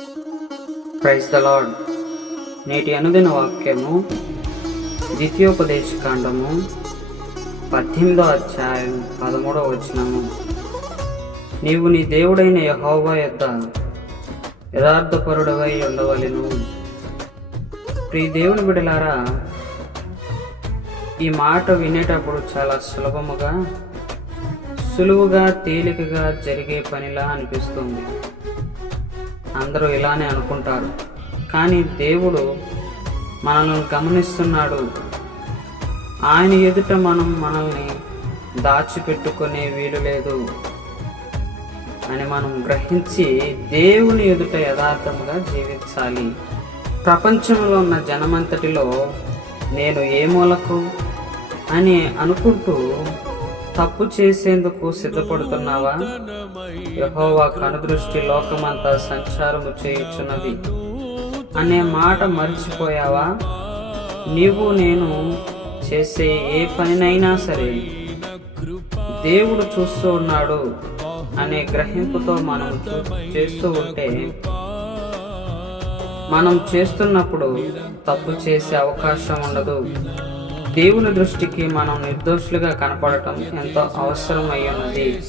Praise the lord నేటి అనుదిన వాక్యము ద్వితీయోపదేశ కాండము పద్దెనిమిదో అధ్యాయం పదమూడవ వచనము. నీవు నీ దేవుడైన యహోవా యొద్ద యథార్థపరుడవై ఉండవలెను. ప్రియ దేవుని బిడలారా ఈ మాట వినేటప్పుడు చాలా సులభముగా సులువుగా తేలికగా జరిగే పనిలా అనిపిస్తుంది. అందరూ ఇలానే అనుకుంటారు. కానీ దేవుడు మనల్ని గమనిస్తున్నాడు. ఆయన ఎదుట మనం మనల్ని దాచిపెట్టుకునే వీలు లేదు అని మనం గ్రహించి దేవుని ఎదుట యథార్థముగా జీవించాలి. ప్రపంచంలో ఉన్న జనమంతటిలో నేను ఏ మూలకు అని అనుకుంటూ తప్పు చేసేందుకు సిద్ధపడుతున్నావా? యహోవా కనుదృష్టి లోకమంతా సంచారము చేయుచున్నది. అనే మాట మర్చిపోయావా? నీవు నేను చేసే ఏ పనినైనా సరే దేవుడు చూస్తూ ఉన్నాడు అనే గ్రహింపుతో మనం చేస్తూ ఉంటే మనం చేస్తున్నప్పుడు తప్పు చేసే అవకాశం ఉండదు. దేవుని దృష్టికి మనం నిర్దోషులుగా కనపడటం ఎంతో అవసరం అయి ఉన్నది.